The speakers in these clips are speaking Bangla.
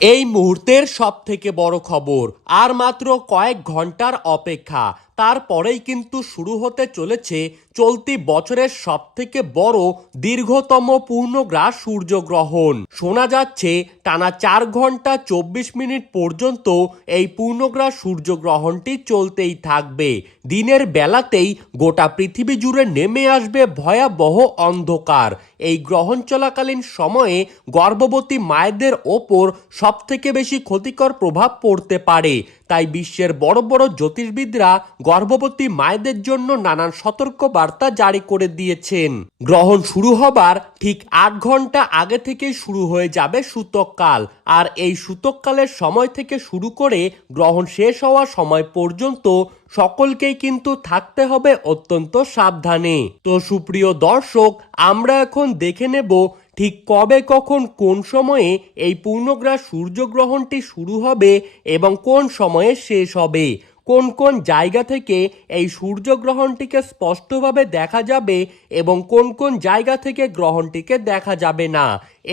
এই মুহূর্তের সবথেকে বড় খবর, আর মাত্র কয়েক ঘন্টার অপেক্ষা, তারপরেই কিন্তু শুরু হতে চলেছে চলতি বছরের সবথেকে বড় দীর্ঘতম পূর্ণগ্রাস সূর্যগ্রহণ। শোনা যাচ্ছে টানা 4 ঘন্টা 24 মিনিট পর্যন্ত এই পূর্ণগ্রাস সূর্যগ্রহণটি চলতেই থাকবে। দিনের বেলাতেই গোটা পৃথিবী জুড়ে নেমে আসবে ভয়াবহ অন্ধকার। এই গ্রহণ চলাকালীন সময়ে গর্ভবতী মায়েদের ওপর সবথেকে বেশি ক্ষতিকর প্রভাব পড়তে পারে। তাই বিশ্বের বড় বড় জ্যোতির্বিদরা গর্ভবতী মায়েদের জন্য নানান সতর্ক বার্তা জারি করে দিয়েছেন। গ্রহণ শুরু হবার ঠিক 8 ঘন্টা আগে থেকেই শুরু হয়ে যাবে সূতককাল, আর এই সূতককালের সময় থেকে শুরু করে গ্রহণ শেষ হওয়ার সময় পর্যন্ত সকলকেই কিন্তু থাকতে হবে অত্যন্ত সাবধানে। তো সুপ্রিয় দর্শক, আমরা এখন দেখে নেব ঠিক কবে, কখন, কোন সময়ে এই পূর্ণগ্রাস সূর্যগ্রহণটি শুরু হবে এবং কোন সময়ে শেষ হবে। কোন কোন জায়গা থেকে এই সূর্যগ্রহণটিকে স্পষ্টভাবে দেখা যাবে এবং কোন কোন জায়গা থেকে গ্রহণটিকে দেখা যাবে না।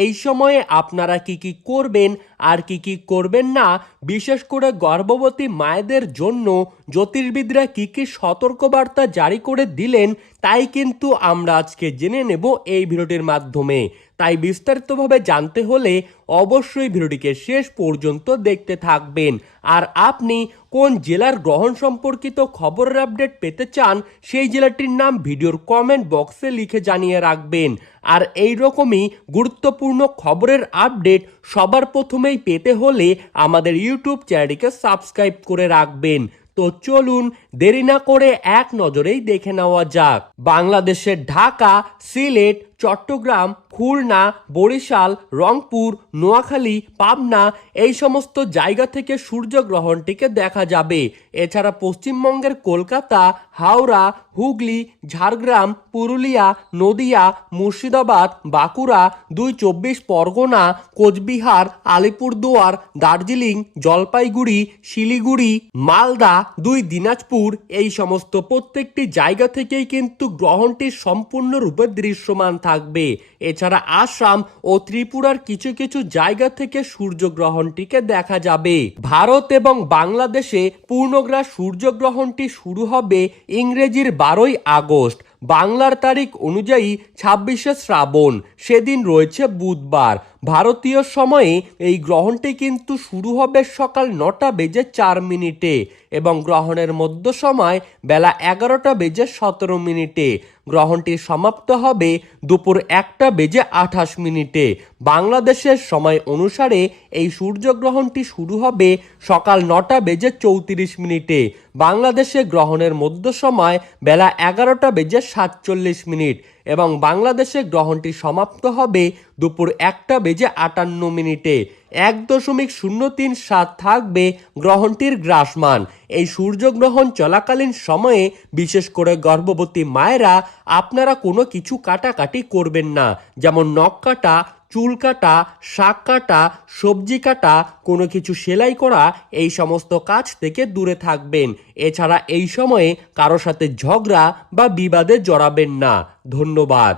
এই সময়ে আপনারা কি কি করবেন আর কি কি করবেন না, বিশেষ করে গর্ভবতী মায়েদের জন্য জ্যোতির্বিদরা কি কি সতর্কবার্তা জারি করে দিলেন, তাই কিন্তু আমরা আজকে জেনে নেব এই ভিডিওটির মাধ্যমে। তাই বিস্তারিতভাবে জানতে হলে অবশ্যই ভিডিওটিকে শেষ পর্যন্ত দেখতে থাকবেন। আর আপনি কোন জেলার গ্রহণ সম্পর্কিত খবরের আপডেট পেতে চান, সেই জেলাটির নাম ভিডিওর কমেন্ট বক্সে লিখে জানিয়ে রাখবেন। আর এই রকমই গুরুত্বপূর্ণ খবরের আপডেট সবার প্রথমেই পেতে হলে আমাদের ইউটিউব চ্যানেলটিকে সাবস্ক্রাইব করে রাখবেন। তো চলুন দেরি না করে এক নজরেই দেখে নেওয়া যাক। বাংলাদেশের ঢাকা, সিলেট, চট্টগ্রাম, খুলনা, বরিশাল, রংপুর, নোয়াখালী, পাবনা এই সমস্ত জায়গা থেকে সূর্যগ্রহণটিকে দেখা যাবে। এছাড়া পশ্চিমবঙ্গের কলকাতা, হাওড়া, হুগলি, ঝাড়গ্রাম, পুরুলিয়া, নদিয়া, মুর্শিদাবাদ, বাঁকুড়া, 2 চব্বিশ পরগনা, কোচবিহার, আলিপুরদুয়ার, দার্জিলিং, জলপাইগুড়ি, শিলিগুড়ি, মালদা, 2 দিনাজপুর এই সমস্ত প্রত্যেকটি জায়গা থেকেই কিন্তু গ্রহণটি সম্পূর্ণরূপে দৃশ্যমান থাকবে। এছাড়া আসাম ও ত্রিপুরার কিছু কিছু জায়গা থেকে সূর্যগ্রহণটিকে দেখা যাবে। ভারত এবং বাংলাদেশে পূর্ণগ্রাস সূর্যগ্রহণটি শুরু হবে ইংরেজির 12ই আগস্ট। বাংলার তারিখ অনুযায়ী 26শে শ্রাবণ, সেদিন রয়েছে বুধবার। ভারতীয় সময়ে এই গ্রহণটি কিন্তু শুরু হবে সকাল 9:04 এবং গ্রহণের মধ্য সময় বেলা 11:17 গ্রহণটি সমাপ্ত হবে দুপুর 1:28। বাংলাদেশের সময় অনুসারে এই সূর্যগ্রহণটি শুরু হবে সকাল 9:34। বাংলাদেশে গ্রহণের মধ্য সময় বেলা 11:47 এবং বাংলাদেশে গ্রহণটি সমাপ্ত হবে দুপুর 1:58। 1.037 থাকবে গ্রহণটির গ্রাসমান। এই সূর্যগ্রহণ চলাকালীন সময়ে বিশেষ করে গর্ভবতী মায়েরা আপনারা কোনো কিছু কাটাকাটি করবেন না, যেমন নখ কাটা, চুল কাটা, শাক কাটা, সবজি কাটা, কোনো কিছু সেলাই করা, এই সমস্ত কাজ থেকে দূরে থাকবেন। এছাড়া এই সময়ে কারো সাথে ঝগড়া বা বিবাদে জড়াবেন না। ধন্যবাদ।